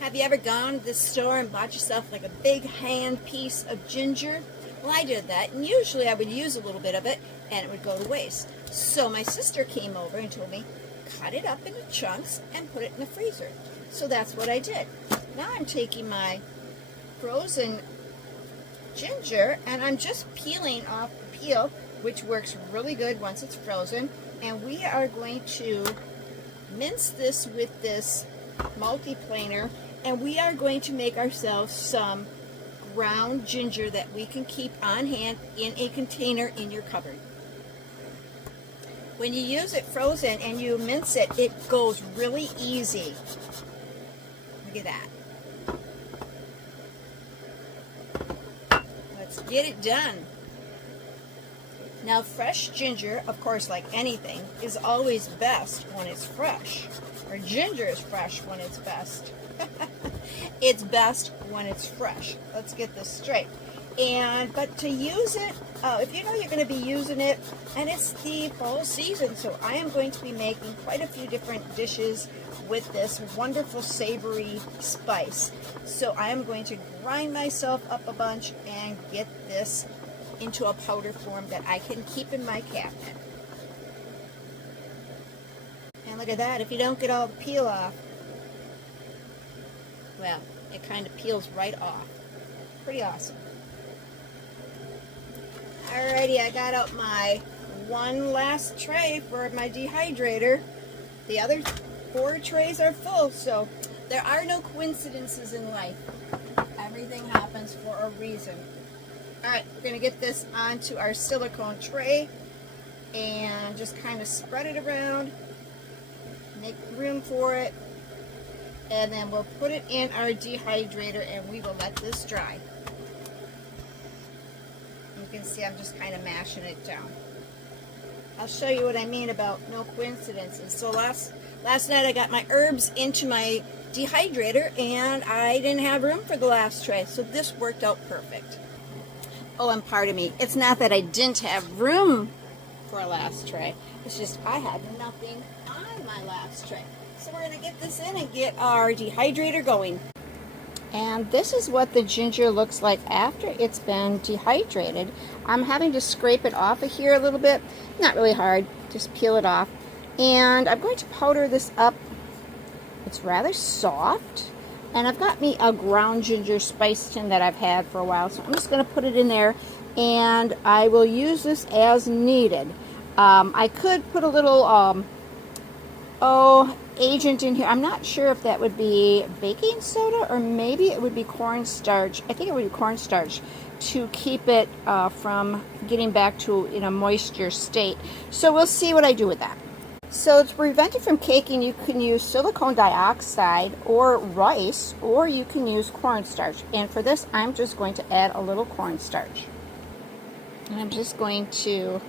Have you ever gone to the store and bought yourself like a big hand piece of ginger? Well, I did that, and usually I would use a little bit of it, and it would go to waste. So my sister came over and told me, cut it up into chunks and put it in the freezer. So that's what I did. Now I'm taking my frozen ginger, and I'm just peeling off the peel, which works really good once it's frozen, and we are going to mince this with this multi-planer, and we are going to make ourselves some ground ginger that we can keep on hand in a container in your cupboard. When you use it frozen and you mince it, it goes really easy. Look at that. Let's get it done. Now, fresh ginger, of course, like anything, is always best when it's fresh. Or ginger is fresh when it's best. It's best when it's fresh. Let's get this straight. But to use it, if you know you're going to be using it, and it's the fall season, so I am going to be making quite a few different dishes with this wonderful savory spice. So I am going to grind myself up a bunch and get this into a powder form that I can keep in my cabinet. And look at that, if you don't get all the peel off, well, it kind of peels right off. Pretty awesome. Alrighty, I got out my one last tray for my dehydrator. The other 4 trays are full, so there are no coincidences in life. Everything happens for a reason. Alright, we're going to get this onto our silicone tray and just kind of spread it around, make room for it, and then we'll put it in our dehydrator and we will let this dry. You can see I'm just kind of mashing it down. I'll show you what I mean about no coincidences. So last night I got my herbs into my dehydrator and I didn't have room for the last tray, so this worked out perfect. Oh, and pardon me, it's not that I didn't have room for a last tray. It's just I had nothing on my last tray. So we're going to get this in and get our dehydrator going. And this is what the ginger looks like after it's been dehydrated. I'm having to scrape it off of here a little bit. Not really hard, just peel it off. And I'm going to powder this up. It's rather soft. And I've got me a ground ginger spice tin that I've had for a while, so I'm just going to put it in there, and I will use this as needed. I could put a little agent in here. I'm not sure if that would be baking soda or maybe it would be cornstarch. I think it would be cornstarch to keep it from getting back to in a moisture state. So we'll see what I do with that. So to prevent it from caking, you can use silicone dioxide or rice, or you can use cornstarch. And for this, I'm just going to add a little cornstarch. And I'm just going to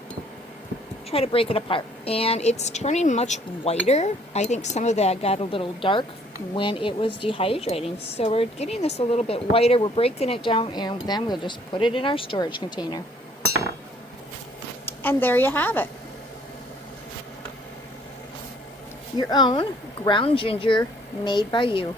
try to break it apart. And it's turning much whiter. I think some of that got a little dark when it was dehydrating. So we're getting this a little bit whiter. We're breaking it down, and then we'll just put it in our storage container. And there you have it. Your own ground ginger made by you.